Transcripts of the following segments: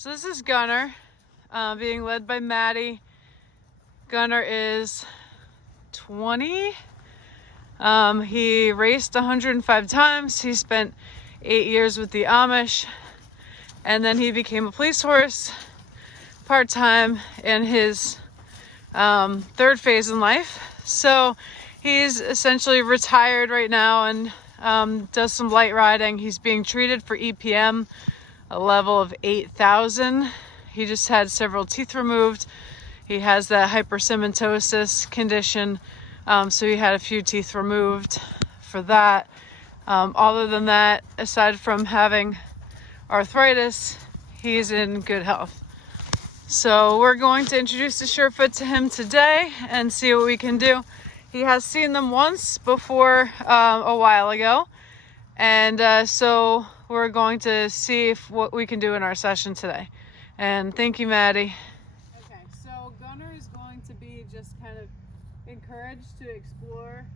So this is Gunner, being led by Maddie. Gunner is 20. He raced 105 times. He spent 8 years with the Amish, and then he became a police horse part-time in his third phase in life. So he's essentially retired right now and does some light riding. He's being treated for EPM, a level of 8,000. He just had several teeth removed. He has that hypercementosis condition, so he had a few teeth removed for that. Other than that, aside from having arthritis, he's in good health. So we're going to introduce the Surefoot to him today and see what we can do. He has seen them once before a while ago, and so we're going to see what we can do in our session today. And thank you, Maddie. Okay, so Gunner is going to be just kind of encouraged to explore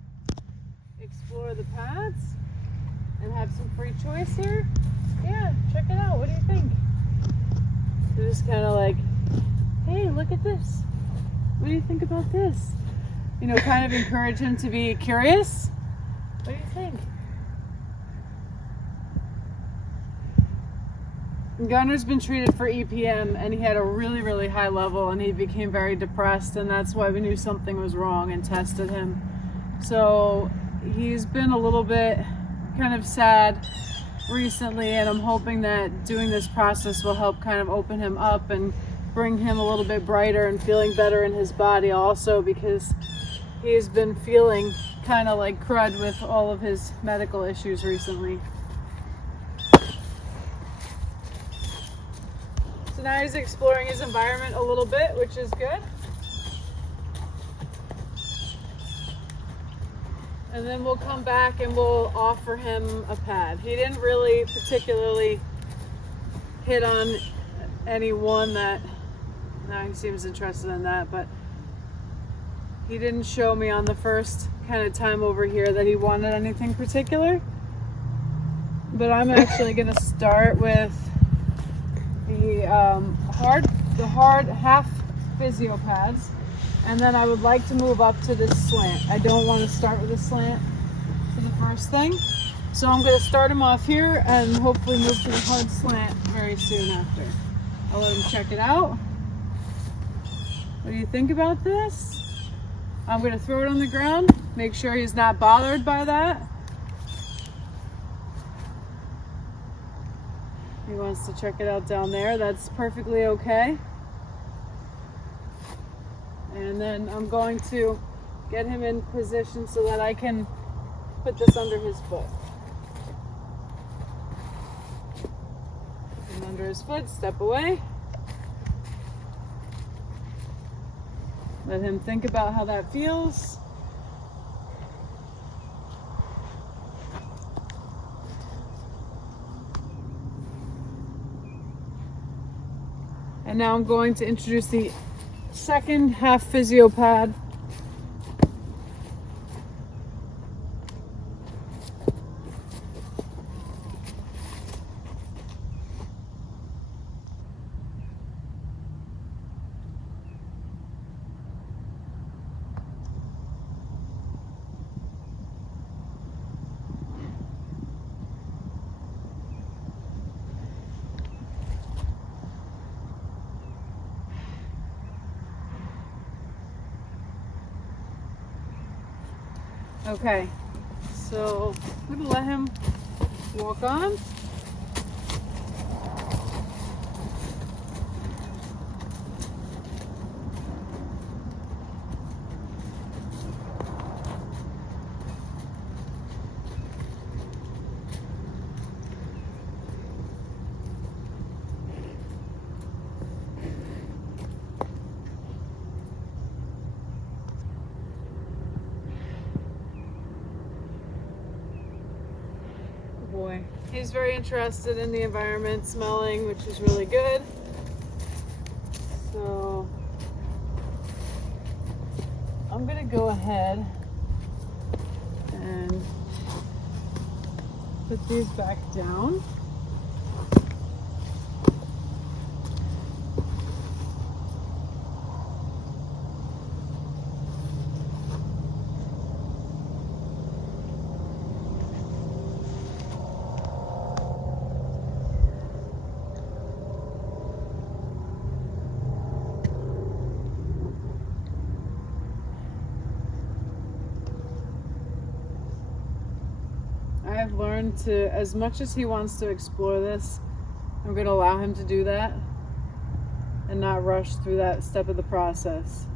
the paths and have some free choice here. Yeah, check it out. What do you think? They're just kind of like, hey, look at this. What do you think about this? You know, kind of encourage him to be curious. What do you think? Gunner's been treated for EPM, and he had a really, really high level, and he became very depressed, and that's why we knew something was wrong and tested him. So he's been a little bit kind of sad recently, and I'm hoping that doing this process will help kind of open him up and bring him a little bit brighter and feeling better in his body also, because he's been feeling kind of like crud with all of his medical issues recently. So now he's exploring his environment a little bit, which is good. And then we'll come back and we'll offer him a pad. He didn't really particularly hit on anyone that, now he seems interested in that, but he didn't show me on the first kind of time over here that he wanted anything particular. But I'm actually gonna start with the hard half physio pads. And then I would like to move up to this slant. I don't want to start with a slant for the first thing. So I'm going to start him off here and hopefully move to the hard slant very soon after. I'll let him check it out. What do you think about this? I'm going to throw it on the ground, make sure he's not bothered by that. He wants to check it out down there. That's perfectly okay. And then I'm going to get him in position so that I can put this under his foot. And under his foot, step away. Let him think about how that feels. And now I'm going to introduce the second half physio pad. Okay, so I'm gonna let him walk on. Boy, he's very interested in the environment, smelling, which is really good. So I'm gonna go ahead and put these back down. learned to, as much as he wants to explore this, I'm going to allow him to do that and not rush through that step of the process.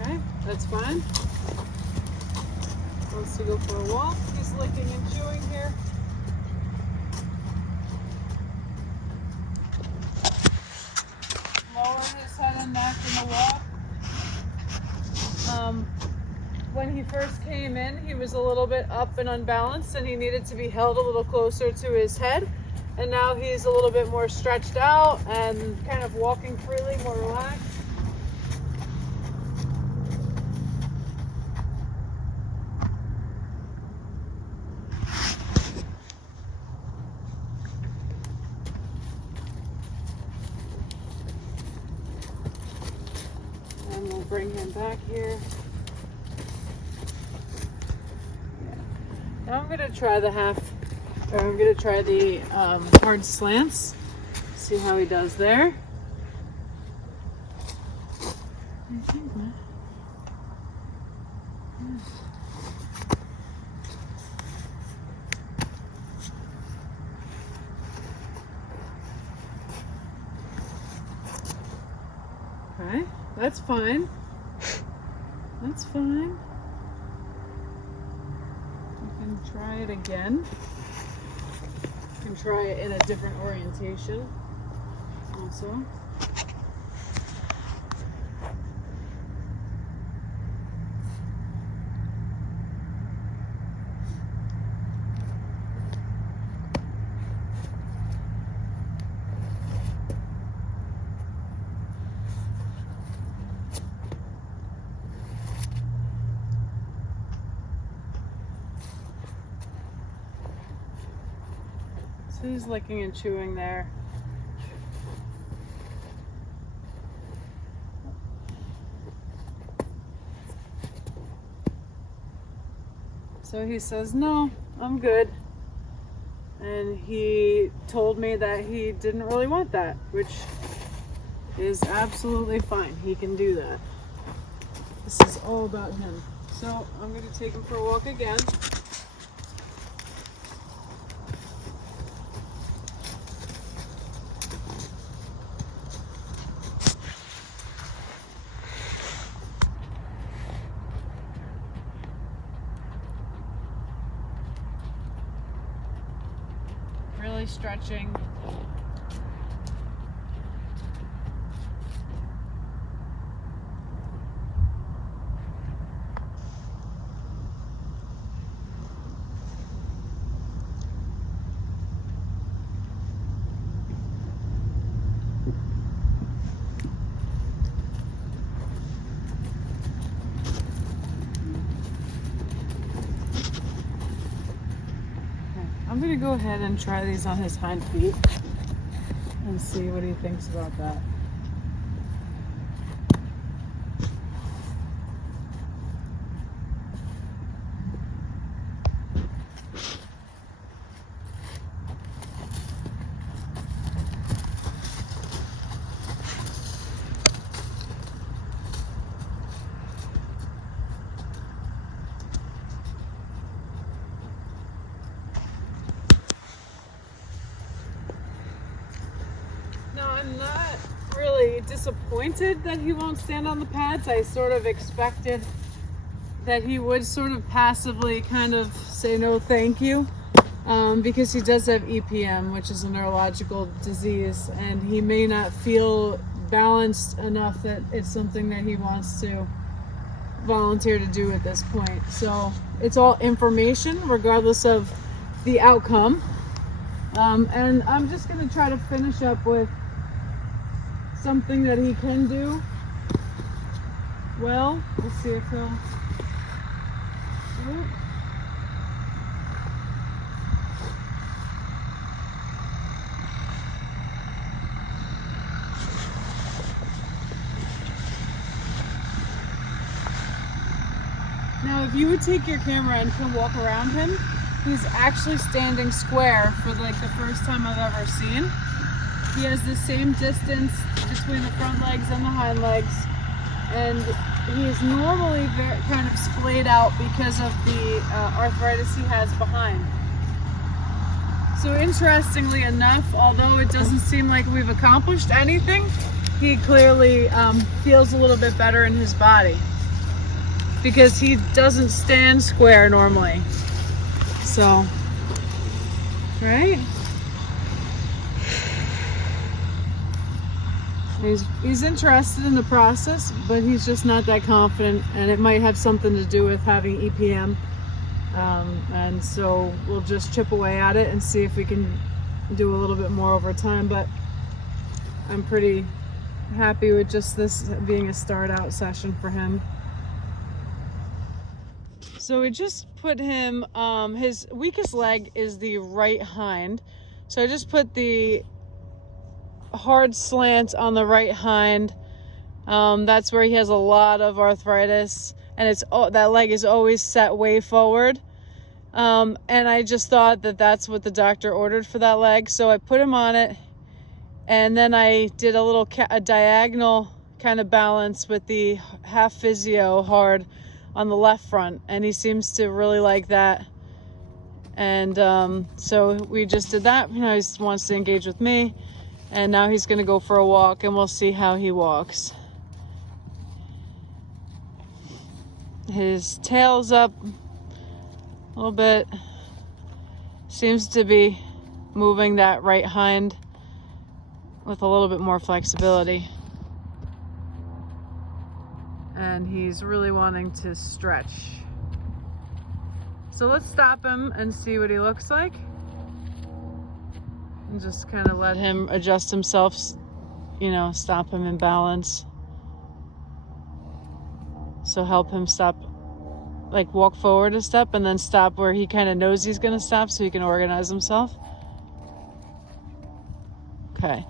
Okay, that's fine. Wants to go for a walk. He's licking and chewing here. Lowering his head and neck in the walk. When he first came in, he was a little bit up and unbalanced and he needed to be held a little closer to his head. And now he's a little bit more stretched out and kind of walking freely, more relaxed. And we'll bring him back here. Now I'm gonna try the hard slants. See how he does there. I think that. Okay, that's fine. That's fine. Try it again. You can try it in a different orientation also. He's licking and chewing there. So he says, no, I'm good. And he told me that he didn't really want that, which is absolutely fine. He can do that. This is all about him. So I'm going to take him for a walk again. Really stretching. I'm gonna go ahead and try these on his hind feet and see what he thinks about that. I'm not really disappointed that he won't stand on the pads. I sort of expected that he would sort of passively kind of say no thank you, because he does have EPM, which is a neurological disease, and he may not feel balanced enough that it's something that he wants to volunteer to do at this point. So it's all information regardless of the outcome. And I'm just going to try to finish up with something that he can do well. Let's see if he'll... Oop. Now, if you would take your camera and can walk around him, he's actually standing square for like the first time I've ever seen. He has the same distance between the front legs and the hind legs, and he is normally very kind of splayed out because of the arthritis he has behind. So interestingly enough, although it doesn't seem like we've accomplished anything, he clearly feels a little bit better in his body because he doesn't stand square normally. So, right? He's interested in the process, but he's just not that confident, and it might have something to do with having EPM. And so we'll just chip away at it and see if we can do a little bit more over time. But I'm pretty happy with just this being a start out session for him. So we just put him, his weakest leg is the right hind. So I just put the hard slant on the right hind. That's where he has a lot of arthritis, and that leg is always set way forward. And I just thought that that's what the doctor ordered for that leg. So I put him on it, and then I did a diagonal kind of balance with the half physio hard on the left front, and he seems to really like that. And so we just did that. He just wants to engage with me, and now he's going to go for a walk, and we'll see how he walks. His tail's up a little bit. Seems to be moving that right hind with a little bit more flexibility. And he's really wanting to stretch. So let's stop him and see what he looks like. And just kind of let him adjust himself, stop him in balance. So help him stop, like walk forward a step and then stop where he kind of knows he's going to stop so he can organize himself. Okay.